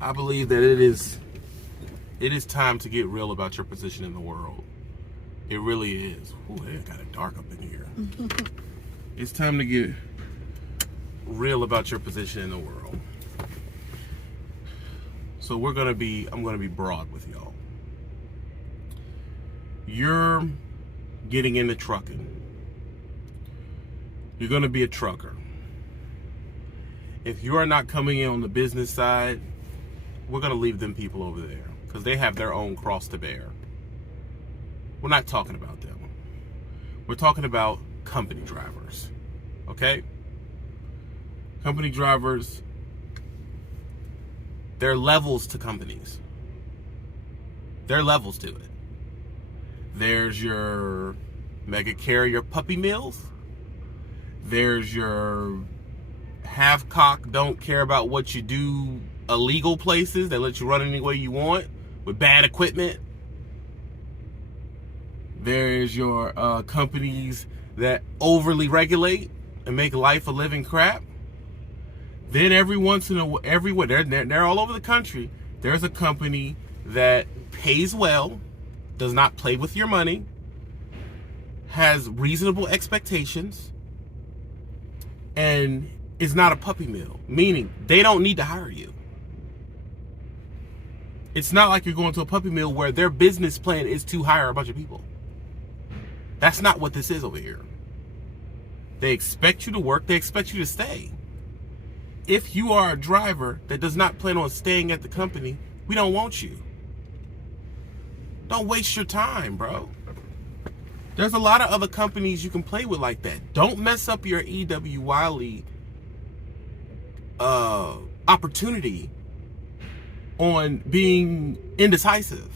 I believe that it is time to get real about your position in the world. It really is. Ooh, it got it dark up in here. It's time to get real about your position in the world. So I'm gonna be broad with y'all. You're getting into trucking. You're gonna be a trucker. If you are not coming in on the business side, we're gonna leave them people over there because they have their own cross to bear. We're not talking about them. We're talking about company drivers, okay? Company drivers, there are levels to companies. There are levels to it. There's your mega carrier puppy mills. There's your half-cock, don't care about what you do, illegal places that let you run any way you want with bad equipment. There's your companies that overly regulate and make life a living crap. Then everywhere, they're all over the country, there's a company that pays well, does not play with your money, has reasonable expectations, and is not a puppy mill, meaning they don't need to hire you. It's not like you're going to a puppy mill where their business plan is to hire a bunch of people. That's not what this is over here. They expect you to work. They expect you to stay. If you are a driver that does not plan on staying at the company, we don't want you. Don't waste your time, bro. There's a lot of other companies you can play with like that. Don't mess up your E.W. Wiley opportunity on being indecisive.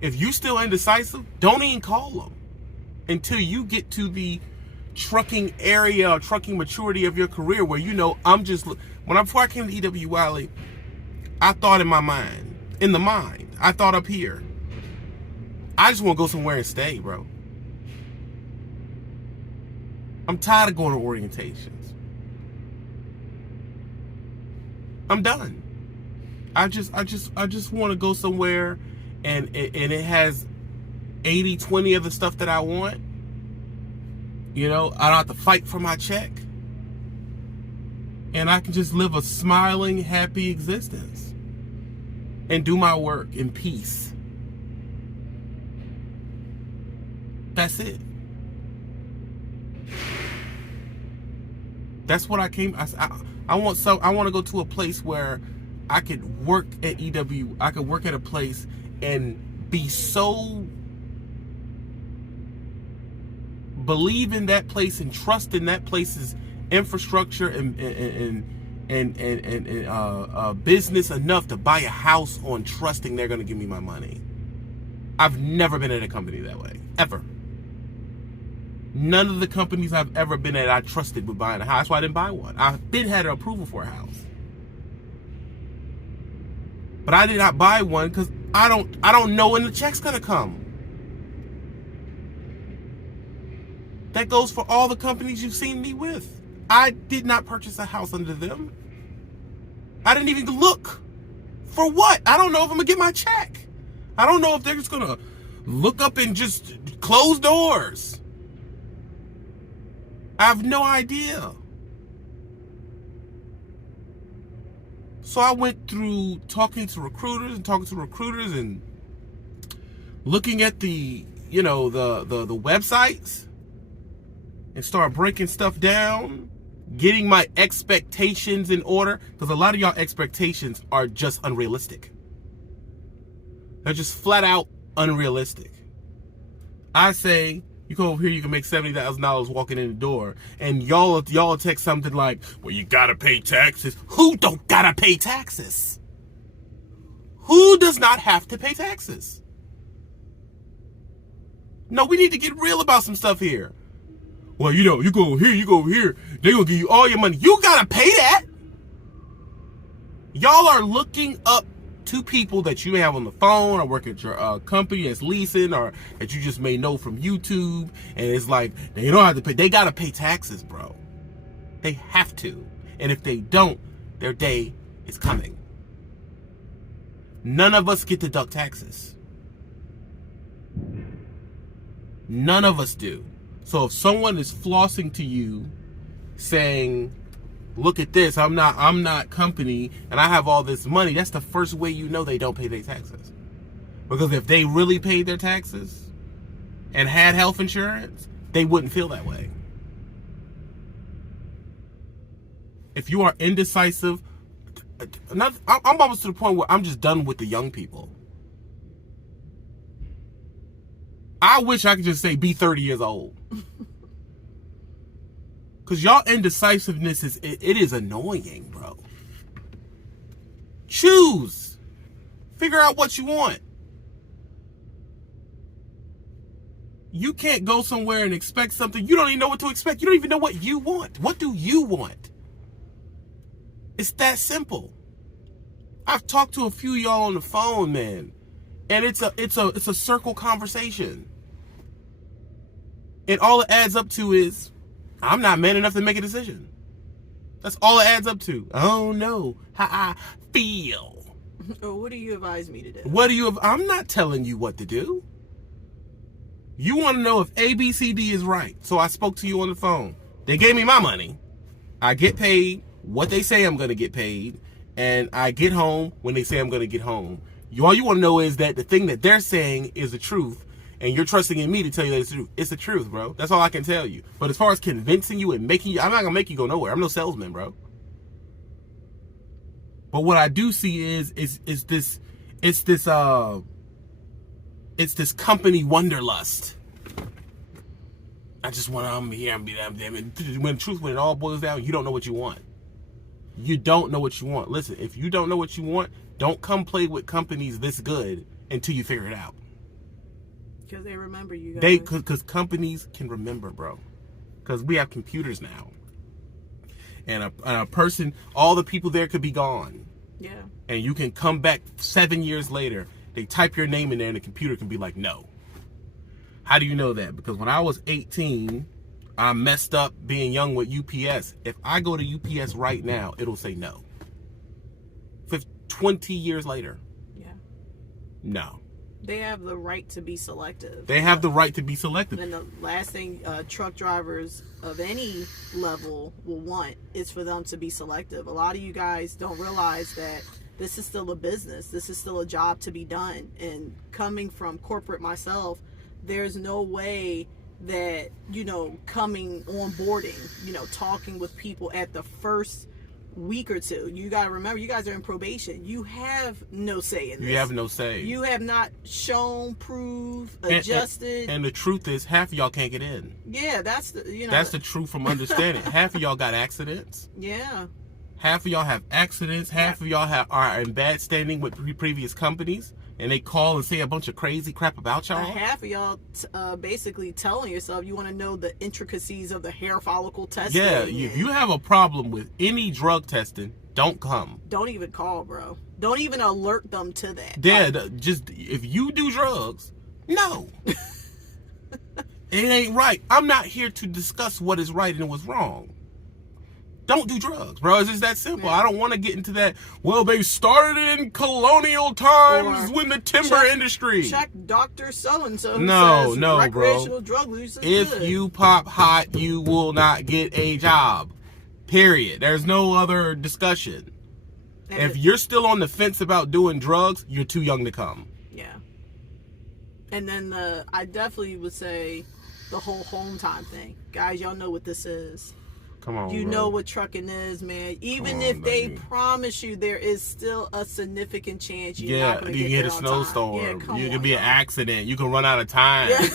If you still indecisive, don't even call them until you get to the trucking area or trucking maturity of your career where you know before I came to E.W. Wiley, I thought in the mind, I thought up here, I just want to go somewhere and stay, bro. I'm tired of going to orientations. I'm done. I just want to go somewhere and it has 80-20 of the stuff that I want. You know, I don't have to fight for my check. And I can just live a smiling, happy existence. And do my work in peace. That's it. That's what I want to go to a place where I could work at EW. I could work at a place and be so believe in that place and trust in that place's infrastructure and business enough to buy a house on trusting they're going to give me my money. I've never been at a company that way, ever. None of the companies I've ever been at I trusted with buying a house. That's why I didn't buy one. I've had an approval for a house. But I did not buy one because I don't know when the check's gonna come. That goes for all the companies you've seen me with. I did not purchase a house under them. I didn't even look. For what? I don't know if I'm gonna get my check. I don't know if they're just gonna look up and just close doors. I have no idea. So I went through talking to recruiters and looking at the websites and start breaking stuff down, getting my expectations in order, because a lot of y'all expectations are just unrealistic. They're just flat out unrealistic. I say, you go over here, you can make $70,000 walking in the door, and y'all text something like, well, you gotta pay taxes. Who don't gotta pay taxes? Who does not have to pay taxes? No, we need to get real about some stuff here. Well, you go over here, they're gonna give you all your money. You gotta pay that. Y'all are looking up to people that you may have on the phone or work at your company that's leasing or that you just may know from YouTube, and it's like they don't have to pay. They gotta pay taxes, bro. They have to, and if they don't, their day It's coming. None of us get to deduct taxes. None of us do. So if someone is flossing to you saying, look at this, I'm not company and I have all this money, that's the first way you know they don't pay their taxes. Because if they really paid their taxes and had health insurance, they wouldn't feel that way. If you are indecisive, I'm almost to the point where I'm just done with the young people. I wish I could just say be 30 years old. Because y'all indecisiveness it is annoying, bro. Choose. Figure out what you want. You can't go somewhere and expect something. You don't even know what to expect. You don't even know what you want. What do you want? It's that simple. I've talked to a few of y'all on the phone, man. And it's a circle conversation. And all it adds up to is, I'm not man enough to make a decision. That's all it adds up to. Oh no, how I feel. What do you advise me to do? I'm not telling you what to do. You want to know if A, B, C, D is right. So I spoke to you on the phone. They gave me my money. I get paid what they say I'm going to get paid. And I get home when they say I'm going to get home. All you want to know is that the thing that they're saying is the truth. And you're trusting in me to tell you that it's the truth. It's the truth, bro. That's all I can tell you. But as far as convincing you and making you, I'm not going to make you go nowhere. I'm no salesman, bro. But what I do see is this company wanderlust. I just want to here and be damn. When the truth, when it all boils down, you don't know what you want. You don't know what you want. Listen, if you don't know what you want, don't come play with companies this good until you figure it out. Because they remember you guys. Because companies can remember, bro. Because we have computers now. And a person, all the people there could be gone. Yeah. And you can come back 7 years later. They type your name in there and the computer can be like, no. How do you know that? Because when I was 18, I messed up being young with UPS. If I go to UPS right now, it'll say no. 20 years later. Yeah. No. They have the right to be selective. They have the right to be selective. And the last thing truck drivers of any level will want is for them to be selective. A lot of you guys don't realize that this is still a business. This is still a job to be done. And coming from corporate myself, there's no way that, coming on boarding, talking with people at the first week or two. You got to remember, you guys are in probation. You have no say in this. You have no say. You have not shown, proved, adjusted. And the truth is, half of y'all can't get in. Yeah, that's the, That's the truth from understanding. Half of y'all got accidents. Yeah. Half of y'all have accidents. Half of y'all are in bad standing with previous companies. And they call and say a bunch of crazy crap about y'all. Half of y'all basically telling yourself you want to know the intricacies of the hair follicle testing. Yeah, if you have a problem with any drug testing, don't come. Don't even call, bro. Don't even alert them to that. Yeah, just if you do drugs, no. It ain't right. I'm not here to discuss what is right and what's wrong. Don't do drugs, bro. It's just that simple. Yeah. I don't want to get into that. Well, they started in colonial times when the timber industry. Check Dr. So-and-so. No, says bro. recreational drug use is if good. You pop hot, you will not get a job. Period. There's no other discussion. And if you're still on the fence about doing drugs, you're too young to come. Yeah. And then I definitely would say the whole home time thing. Guys, y'all know what this is. Come on, you bro. know what trucking is, man. Even if they promise you, there is still a significant chance you're not going to get there on time. You can hit a snowstorm. Yeah, you can be an accident. You can run out of time. Yeah.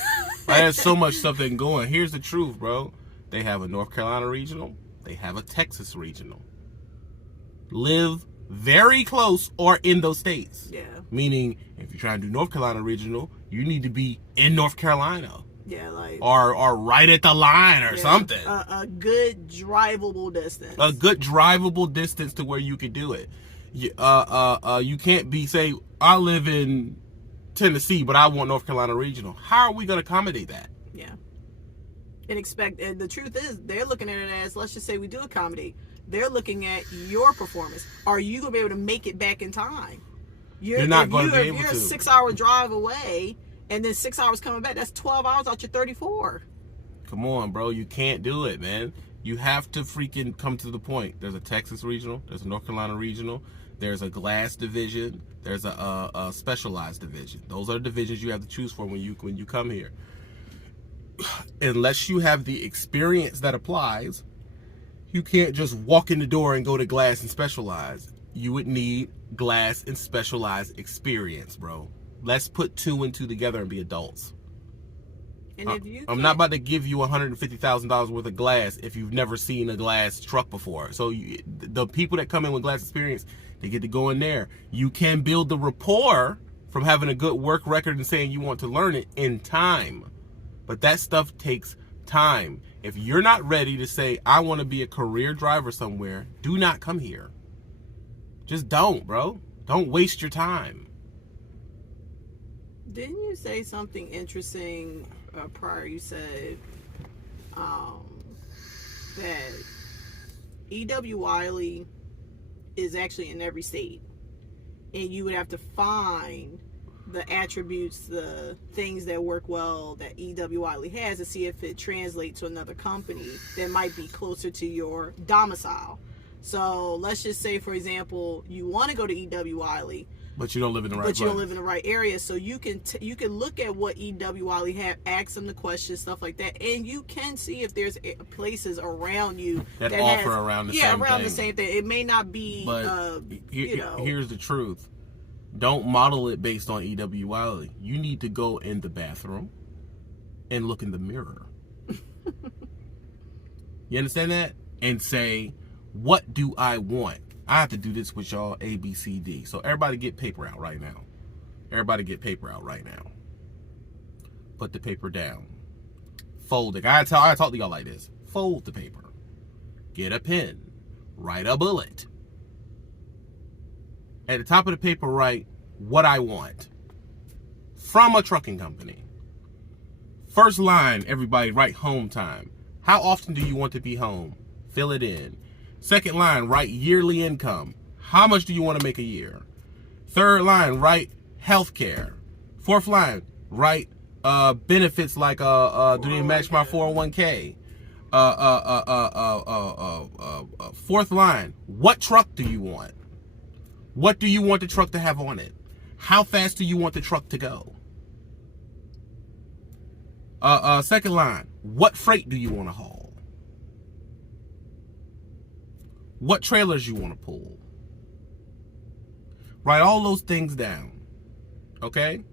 There's so much stuff that can go on. Here's the truth, bro. They have a North Carolina regional. They have a Texas regional. Live very close or in those states. Yeah. Meaning, if you're trying to do North Carolina regional, you need to be in North Carolina. Yeah, like or right at the line or something. A good drivable distance. A good drivable distance to where you could do it. You can't be say I live in Tennessee, but I want North Carolina regional. How are we going to accommodate that? Yeah. And the truth is, they're looking at it as, let's just say we do accommodate. They're looking at your performance. Are you going to be able to make it back in time? You're not going to be able to. If you're a 6-hour drive away and then 6 hours coming back, that's 12 hours out your 34. Come on, bro. You can't do it, man. You have to freaking come to the point. There's a Texas regional. There's a North Carolina regional. There's a glass division. There's a specialized division. Those are the divisions you have to choose for when you come here. Unless you have the experience that applies, you can't just walk in the door and go to glass and specialized. You would need glass and specialized experience, bro. Let's put 2 and 2 together and be adults. And if you I'm not about to give you $150,000 worth of glass if you've never seen a glass truck before. So the people that come in with glass experience, they get to go in there. You can build the rapport from having a good work record and saying you want to learn it in time. But that stuff takes time. If you're not ready to say, I want to be a career driver somewhere, do not come here. Just don't, bro. Don't waste your time. Didn't you say something interesting prior? You said that E.W. Wiley is actually in every state, and you would have to find the attributes, the things that work well that E.W. Wiley has, to see if it translates to another company that might be closer to your domicile. So let's just say, for example, you want to go to E.W. Wiley, but you don't live in the right place. But you don't live in the right area. So you can look at what E.W. Wiley have, ask them the questions, stuff like that, and you can see if there's places around you that offer around the same thing. the same thing. It may not be, but here's the truth. Don't model it based on E.W. Wiley. You need to go in the bathroom and look in the mirror. You understand that? And say, what do I want? I have to do this with y'all, A, B, C, D. So everybody get paper out right now. Everybody get paper out right now. Put the paper down. Fold it. I talk to y'all like this. Fold the paper. Get a pen. Write a bullet. At the top of the paper, write what I want from a trucking company. First line, everybody write home time. How often do you want to be home? Fill it in. Second line, write yearly income. How much do you want to make a year? Third line, write health care. Fourth line, write benefits like do they match my 401k? Fourth line, what truck do you want? What do you want the truck to have on it? How fast do you want the truck to go? Second line, what freight do you want to haul? What trailers you want to pull? Write all those things down. Okay?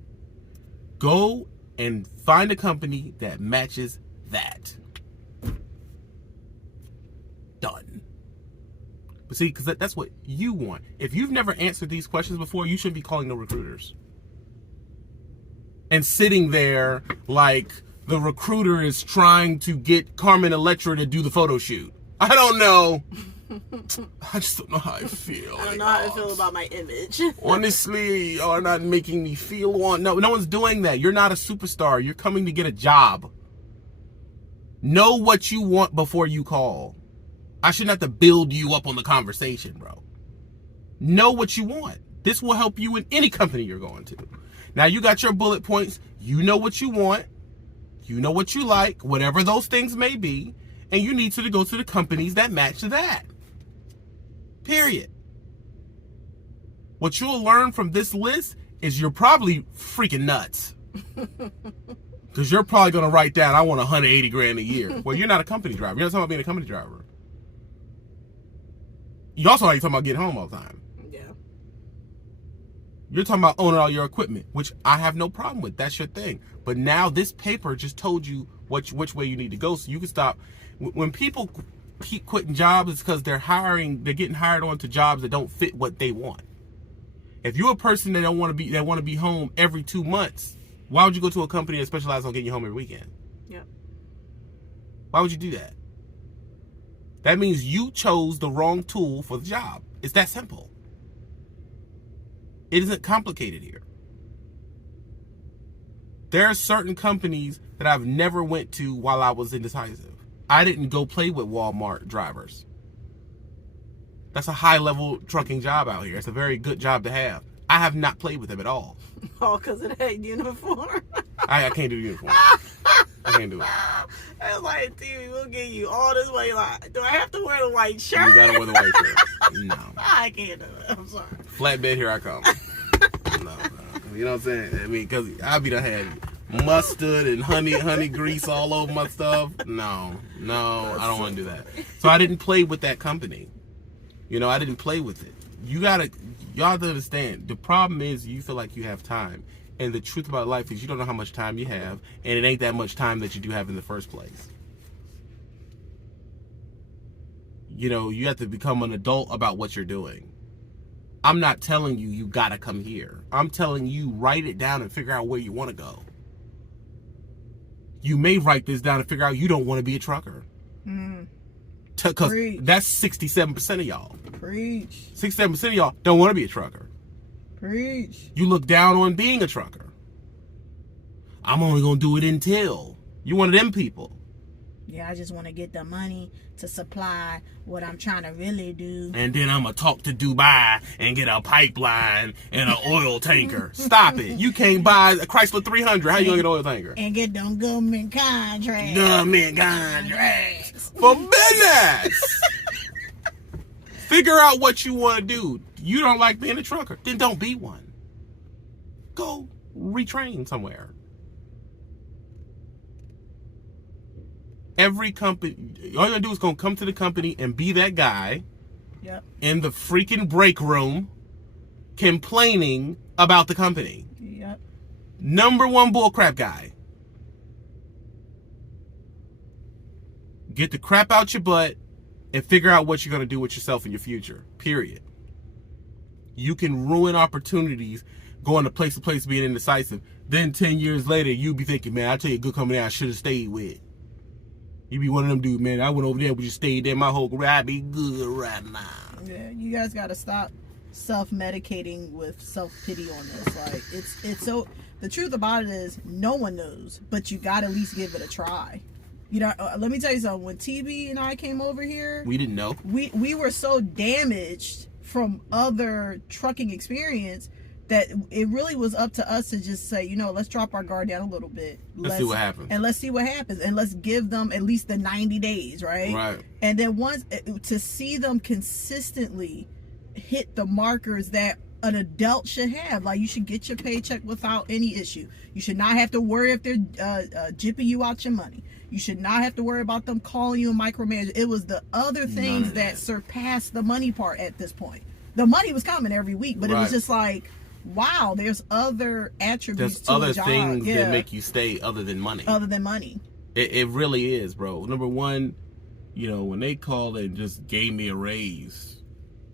Go and find a company that matches that. Done. But see, because that's what you want. If you've never answered these questions before, you shouldn't be calling the recruiters. And sitting there like the recruiter is trying to get Carmen Electra to do the photo shoot. I don't know. I just don't know how I feel. I don't know how I feel about my image. Honestly, y'all are not making me feel one. No one's doing that. You're not a superstar. You're coming to get a job. Know what you want before you call. I shouldn't have to build you up on the conversation, bro. Know what you want. This will help you in any company you're going to. Now you got your bullet points. You know what you want. You know what you like, whatever those things may be. And you need to go to the companies that match that. Period. What you'll learn from this list is you're probably freaking nuts. Because you're probably going to write down, I want 180 grand a year. Well, you're not a company driver. You're not talking about being a company driver. You also are talking about getting home all the time. Yeah. You're talking about owning all your equipment, which I have no problem with. That's your thing. But now this paper just told you which way you need to go, so you can stop. When people keep quitting jobs, it's because they're getting hired onto jobs that don't fit what they want. If you're a person that want to be home every 2 months, why would you go to a company that specializes on getting you home every weekend? Yeah. Why would you do that? That means you chose the wrong tool for the job. It's that simple. It isn't complicated here. There are certain companies that I've never went to while I was indecisive. I didn't go play with Walmart drivers. That's a high-level trucking job out here. It's a very good job to have. I have not played with them at all. Oh, because it ain't uniform. I can't do the uniform. I can't do it. It's like, dude, we'll give you all this way. Like, do I have to wear the white shirt? You gotta wear the white shirt. No. I can't do it. I'm sorry. Flatbed, here I come. No. You know what I'm saying? I mean, because I be done had mustard and honey grease all over my stuff. No, I don't want to do that. So I didn't play with that company. You know, I didn't play with it. Y'all have to understand, the problem is you feel like you have time. And the truth about life is you don't know how much time you have, and it ain't that much time that you do have in the first place. You know, you have to become an adult about what you're doing. I'm not telling you gotta come here. I'm telling you, write it down and figure out where you want to go. You may write this down and figure out you don't want to be a trucker. Because that's 67% of y'all. Preach. 67% of y'all don't want to be a trucker. Preach. You look down on being a trucker. I'm only going to do it until. You one of them people. Yeah, I just want to get the money to supply what I'm trying to really do. And then I'm going to talk to Dubai and get a pipeline and an oil tanker. Stop it. You can't buy a Chrysler 300. How you going to get an oil tanker? And get them government contracts. Government contracts. For business. Figure out what you want to do. You don't like being a trucker, then don't be one. Go retrain somewhere. Every company, all you gotta do is gonna come to the company and be that guy in the freaking break room complaining about the company. Number one bullcrap guy. Get the crap out your butt and figure out what you're gonna do with yourself in your future. Period. You can ruin opportunities going to place being indecisive. Then 10 years later, you be thinking, man, I tell you, a good company I should have stayed with. You be one of them dudes, man. I went over there, but you stayed there my whole career. I'd be good right now. Yeah, you guys got to stop self-medicating with self-pity on this. Like, it's so... The truth about it is, no one knows, but you got to at least give it a try. You know, let me tell you something. When TB and I came over here... We didn't know. We were so damaged from other trucking experience that it really was up to us to just say, you know, let's drop our guard down a little bit. Let's see what happens. And let's see what happens. And let's give them at least the 90 days, right? Right. And then once, to see them consistently hit the markers that an adult should have. Like, you should get your paycheck without any issue. You should not have to worry if they're jipping you out your money. You should not have to worry about them calling you a micromanager. It was the other things that surpassed the money part at this point. The money was coming every week, but it was just like, wow, there's other attributes to a job. There's other things that make you stay other than money. Other than money. It really is, bro. Number one, you know, when they called and just gave me a raise,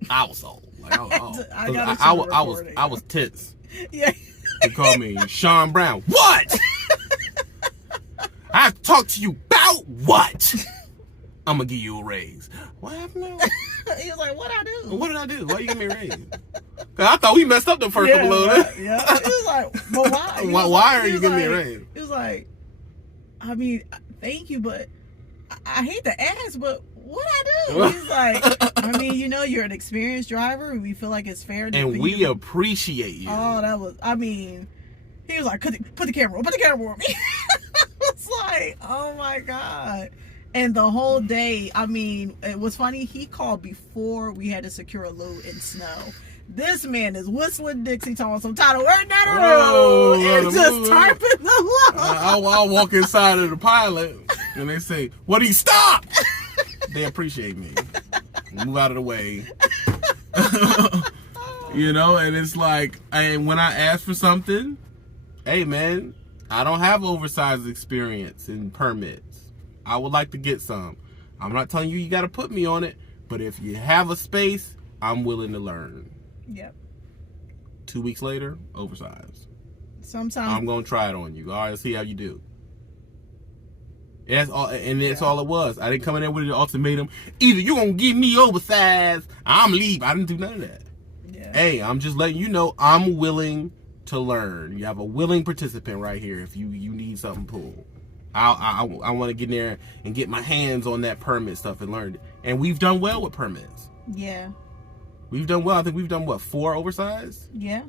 I was old. Like, I was tense. Yeah. They called me Sean Brown. What? I have to talk to you about what? I'm gonna give you a raise. What happened now? He was like, what I do? What did I do? Why you give me a raise? Cause I thought we messed up the first couple of them. Yeah. He was like, but why? Why are you giving me a raise? He was like, I mean, thank you, but I hate to ask, but what I do? He's like, I mean, you know, you're an experienced driver, and we feel like it's fair. And we appreciate you. Oh, that was, I mean, he was like, put the camera on me. It's like, oh my God. And the whole day, I mean, it was funny. He called before we had to secure a load in snow. This man is whistling Dixie talking some title right down the road and just tarping the load. I'll walk inside of the pilot and they say, "What do you stop?" They appreciate me. Move out of the way. You know, and it's like, and when I ask for something, hey man, I don't have oversized experience in permits. I would like to get some. I'm not telling you got to put me on it, but if you have a space, I'm willing to learn. Yep. 2 weeks later, oversized. Sometimes I'm gonna try it on you. All right, see how you do. That's all, and that's all it was. I didn't come in there with an ultimatum. Either you're gonna give me oversized, I'm leaving. I didn't do none of that. Yeah. Hey, I'm just letting you know I'm willing to learn. You have a willing participant right here. If you need something pulled. I want to get in there and get my hands on that permit stuff and learn it. And we've done well with permits. Yeah. We've done well. I think we've done, what, 4 oversized? Yeah.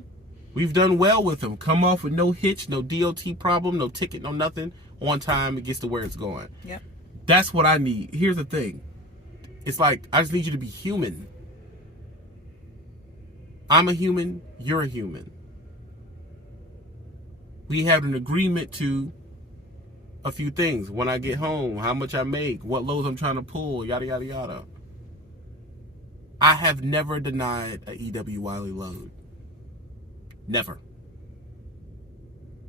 We've done well with them. Come off with no hitch, no DOT problem, no ticket, no nothing. On time, it gets to where it's going. Yep. That's what I need. Here's the thing. It's like, I just need you to be human. I'm a human. You're a human. We have an agreement to a few things. When I get home, how much I make, what loads I'm trying to pull, yada, yada, yada. I have never denied a E.W. Wiley load. Never.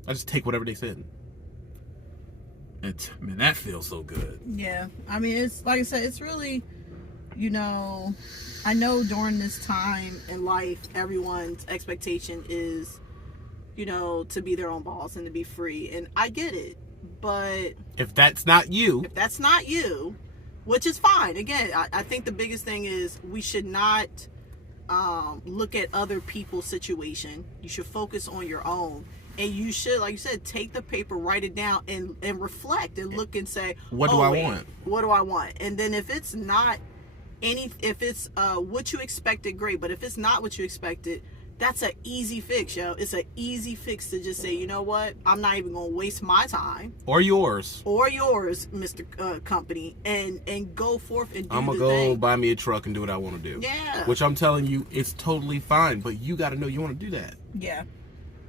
I just take whatever they said. And, man, that feels so good. Yeah. I mean, it's like I said, it's really, you know, I know during this time in life, everyone's expectation is, you know, to be their own boss and to be free. And I get it. But if that's not you, which is fine. Again, I think the biggest thing is we should not look at other people's situation. You should focus on your own. And you should, like you said, take the paper, write it down, and reflect and look and say, what do I want? What do I want? And then if it's not if it's what you expected, great. But if it's not what you expected, that's an easy fix, yo. It's an easy fix to just say, you know what? I'm not even going to waste my time. Or yours, Mr. Company, and go forth and do I'm going to go buy me a truck and do what I want to do. Yeah. Which I'm telling you, it's totally fine. But you got to know you want to do that. Yeah.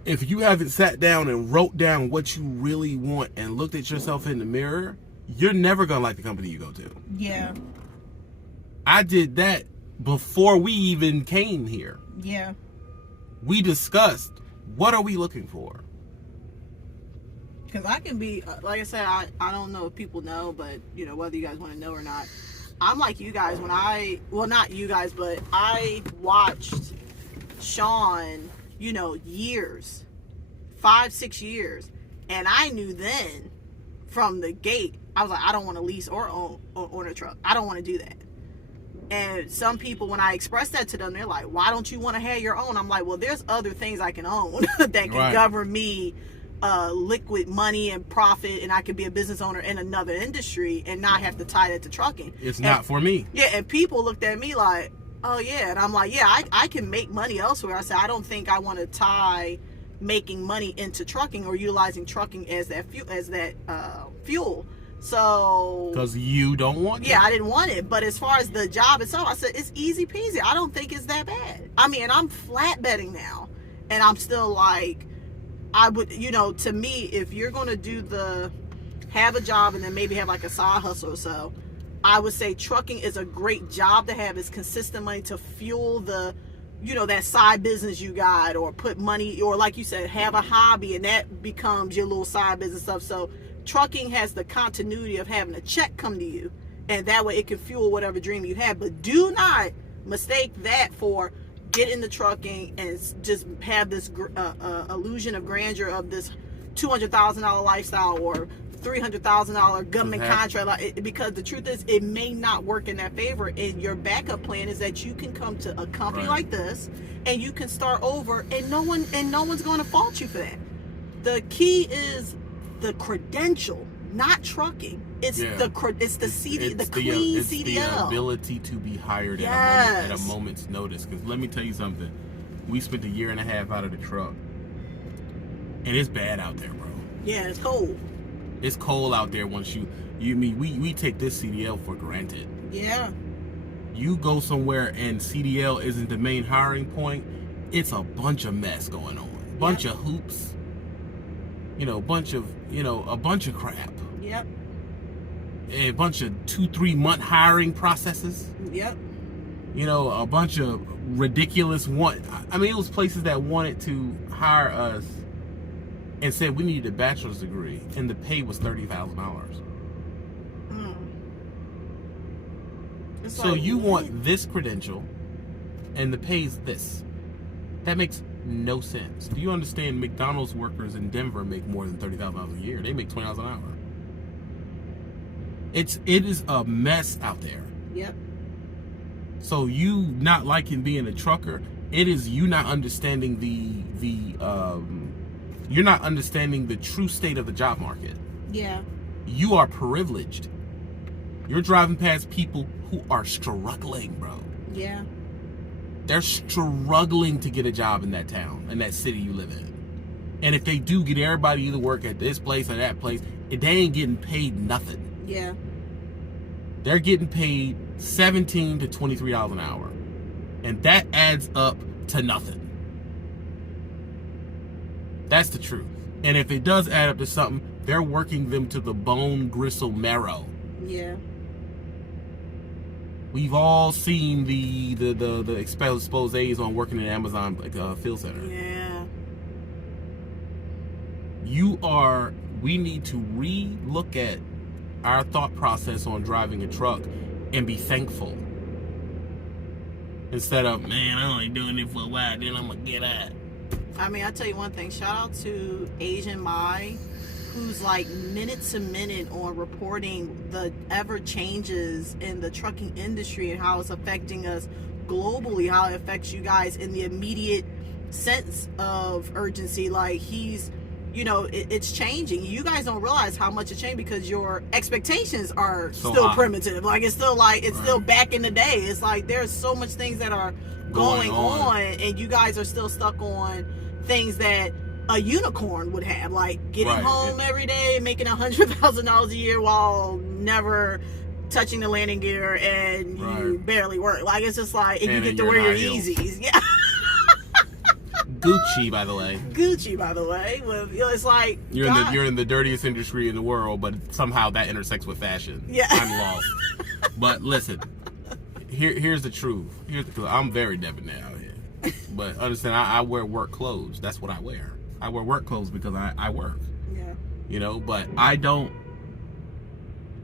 If you haven't sat down and wrote down what you really want and looked at yourself in the mirror, you're never going to like the company you go to. Yeah. I did that before we even came here. Yeah. We discussed, what are we looking for? Because I can be, like I said, I don't know if people know, but, you know, whether you guys want to know or not, I'm like you guys when not you guys, but I watched Sean, you know, years, 5-6 years. And I knew then from the gate, I was like, I don't want to lease or own a truck. I don't want to do that. And some people, when I express that to them, they're like, why don't you want to have your own? I'm like, well, there's other things I can own that can govern me liquid money and profit, and I could be a business owner in another industry and not have to tie that to trucking. It's not for me. Yeah, and people looked at me like, oh, yeah. And I'm like, yeah, I can make money elsewhere. I said, I don't think I want to tie making money into trucking or utilizing trucking as that fuel. So because you don't want it. Yeah, I didn't want it. But as far as the job itself, I said it's easy peasy. I don't think it's that bad. I mean, I'm flat betting now, and I'm still like, I would, you know, to me, if you're gonna have a job and then maybe have like a side hustle or so, I would say trucking is a great job to have. It's consistent money to fuel the, you know, that side business you got, or put money, or like you said, have a hobby and that becomes your little side business stuff. So trucking has the continuity of having a check come to you, and that way it can fuel whatever dream you have. But do not mistake that for get into trucking and just have this illusion of grandeur of this $200,000 lifestyle or $300,000 government contract, because the truth is it may not work in that favor. And your backup plan is that you can come to a company like this and you can start over, and no one's going to fault you for that. The key is the credential, not trucking. It's the CD, the clean it's CDL. The ability to be hired at a moment's notice. Because let me tell you something, we spent 1.5 years out of the truck, and it's bad out there, bro. Yeah, it's cold. It's cold out there. Once we take this CDL for granted. Yeah. You go somewhere and CDL isn't the main hiring point, it's a bunch of mess going on, bunch of hoops. A bunch of crap. Yep. A bunch of 2-3 month hiring processes. Yep. A bunch of ridiculous it was places that wanted to hire us and said we needed a bachelor's degree, and the pay was $30,000. So you want this credential, and the pay's this. That makes no sense. Do you understand McDonald's workers in Denver make more than $30,000 a year? They make $20 an hour. It is a mess out there. Yep. So you not liking being a trucker, it is you not understanding you're not understanding the true state of the job market. Yeah. You are privileged. You're driving past people who are struggling, bro. Yeah. They're struggling to get a job in that town, in that city you live in. And if they do get everybody either work at this place or that place, they ain't getting paid nothing. Yeah. They're getting paid $17 to $23 an hour. And that adds up to nothing. That's the truth. And if it does add up to something, they're working them to the bone, gristle, marrow. Yeah. We've all seen the exposés on working in Amazon field center. Yeah. We need to re-look at our thought process on driving a truck and be thankful. Instead of, man, I'm only doing it for a while, then I'm going to get out. I mean, I tell you one thing. Shout out to Asian Mai, who's like minute to minute on reporting the ever changes in the trucking industry and how it's affecting us globally, how it affects you guys in the immediate sense of urgency. Like, he's, you know, it's changing. You guys don't realize how much it's changed because your expectations are still high. Primitive. Like, it's still still back in the day. It's like there's so much things that are going on, and you guys are still stuck on things that a unicorn would have, like getting home every day, making $100,000 a year while never touching the landing gear, and you barely work. Like, it's just like, and you get to wear your Yeezys. Yeah. Gucci, by the way. With, you know, it's like you're in the dirtiest industry in the world, but somehow that intersects with fashion. Yeah. I'm lost. But listen, here's the truth. I'm very debonair out here. But understand, I wear work clothes. That's what I wear. I wear work clothes because I work. Yeah. You know, but I don't.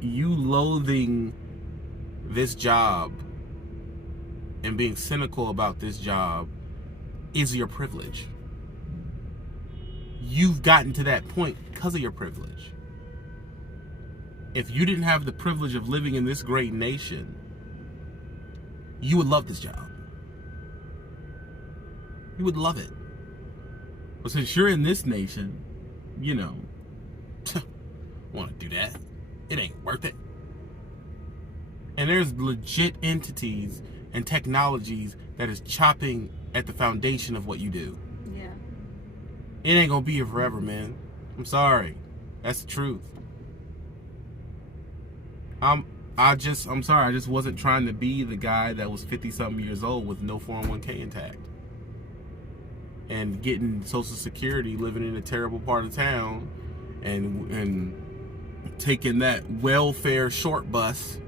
You loathing this job and being cynical about this job is your privilege. You've gotten to that point because of your privilege. If you didn't have the privilege of living in this great nation, you would love this job. You would love it. But since you're in this nation, you know, want to do that. It ain't worth it. And there's legit entities and technologies that is chopping at the foundation of what you do. Yeah. It ain't gonna be here forever, man. I'm sorry. That's the truth. I'm sorry. I just wasn't trying to be the guy that was 50-something years old with no 401k intact and getting Social Security, living in a terrible part of town, and taking that welfare short bus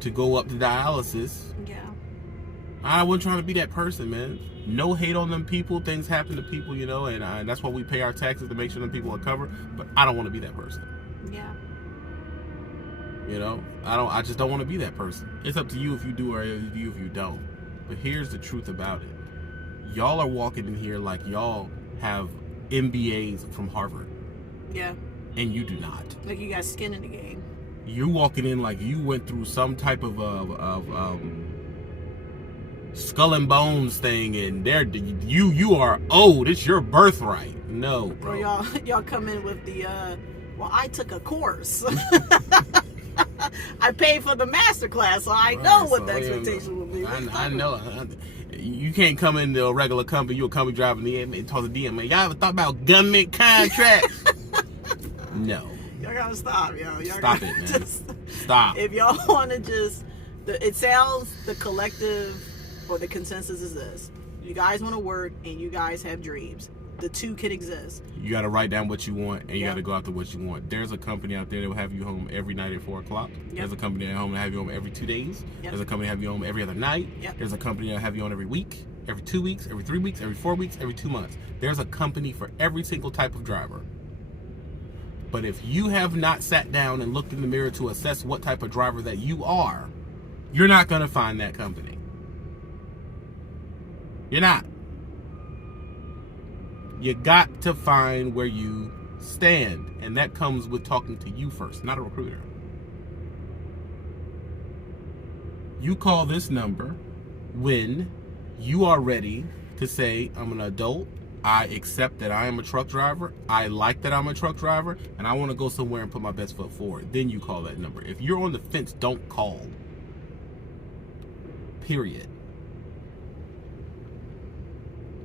to go up to dialysis. Yeah. I wasn't trying to be that person, man. No hate on them people. Things happen to people, you know, and that's why we pay our taxes to make sure them people are covered. But I don't want to be that person. Yeah. You know, I just don't want to be that person. It's up to you if you do or if you don't. But here's the truth about it. Y'all are walking in here like y'all have MBAs from Harvard. Yeah. And you do not. Like, you got skin in the game. You're walking in like you went through some type of skull and bones thing, and you are old. It's your birthright. No, bro. Or y'all come in with the well, I took a course. I paid for the master class, so I know what the expectation will be. I know. You can't come into a regular company. You're a company driving the and talk to DM. Man, y'all ever thought about government contracts? No. Y'all gotta stop, yo. Y'all Stop gotta it, man. Stop. If y'all want to it sounds the collective or the consensus is this: you guys want to work and you guys have dreams. The two can exist. You got to write down what you want, and you got to go after what you want. There's a company out there that will have you home every night at 4 o'clock. Yep. There's a company at home that have you home every 2 days. Yep. There's a company that have you home every other night. Yep. There's a company that have you on every week, every 2 weeks, every 3 weeks, every 4 weeks, every 2 months. There's a company for every single type of driver. But if you have not sat down and looked in the mirror to assess what type of driver that you are, you're not going to find that company. You're not. You got to find where you stand, and that comes with talking to you first, not a recruiter. You call this number when you are ready to say, I'm an adult, I accept that I am a truck driver, I like that I'm a truck driver, and I want to go somewhere and put my best foot forward. Then you call that number. If you're on the fence, don't call. Period.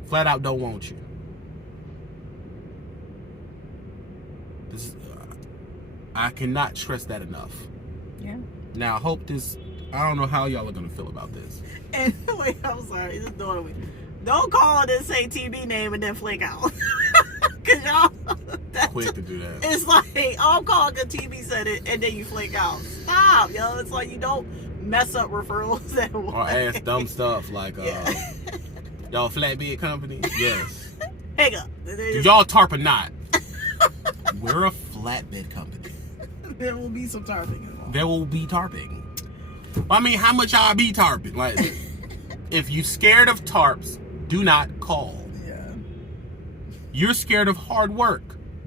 Flat out don't want you. This, I cannot stress that enough. Yeah. Now, I hope this. I don't know how y'all are gonna feel about this. And wait, I'm sorry. This doing me. Don't call it and say TB name and then flake out. Cause y'all Quick to do that. It's like I'm calling a TB said it and then you flake out. Stop, yo. It's like you don't mess up referrals that way. Or ask dumb stuff like, y'all flatbed company? Yes. Hang up. Do y'all tarp or not? We're a flatbed company. There will be some tarping involved. There will be tarping. I mean, how much y'all be tarping? Like, if you scared of tarps, do not call. Yeah. You're scared of hard work,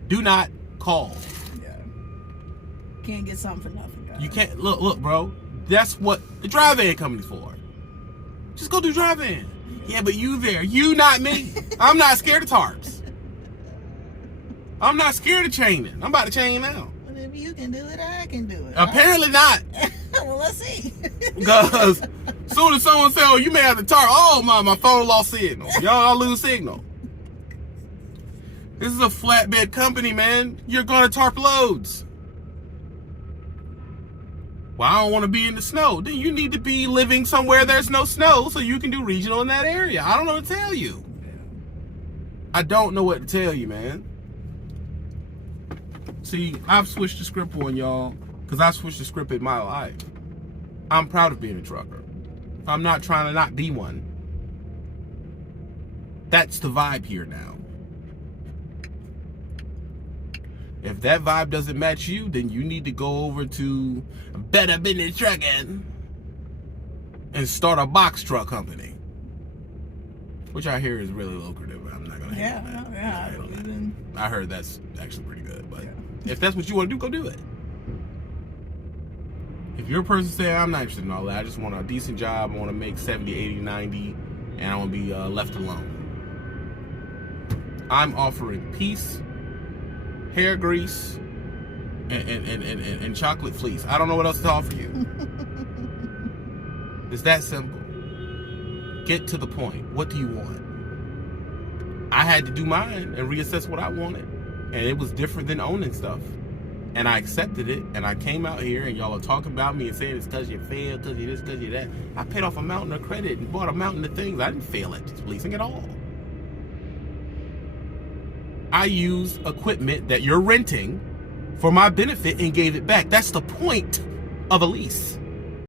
do not call. Yeah. Can't get something for nothing, guys. You can't look, bro. That's what the drive-in company's for. Just go do drive-in. Yeah, but you there. You, not me. I'm not scared of tarps. I'm not scared of chaining. I'm about to chain now. But if you can do it, I can do it. Apparently not. Well, let's see. Because soon as someone say, "Oh, you may have the tarp," oh my phone lost signal. Y'all lose signal. This is a flatbed company, man. You're gonna tarp loads. Well, I don't want to be in the snow. Then you need to be living somewhere there's no snow so you can do regional in that area. I don't know what to tell you. I don't know what to tell you, man. See, I've switched the script on y'all because I've switched the script in my life. I'm proud of being a trucker. I'm not trying to not be one. That's the vibe here now. If that vibe doesn't match you, then you need to go over to Better Business Trucking and start a box truck company. Which I hear is really lucrative. I'm not going to hate on that. I heard that's actually pretty good. But if that's what you want to do, go do it. If you're a person saying, I'm not interested in all that, I just want a decent job, I want to make 70, 80, 90, and I want to be left alone. I'm offering peace, hair grease, and chocolate fleece. I don't know what else to offer you. It's that simple. Get to the point. What do you want? I had to do mine and reassess what I wanted. And it was different than owning stuff. And I accepted it, and I came out here, and y'all are talking about me and saying it's because you failed, because you this, because you that. I paid off a mountain of credit and bought a mountain of things. I didn't fail at policing at all. I used equipment that you're renting for my benefit and gave it back. That's the point of a lease.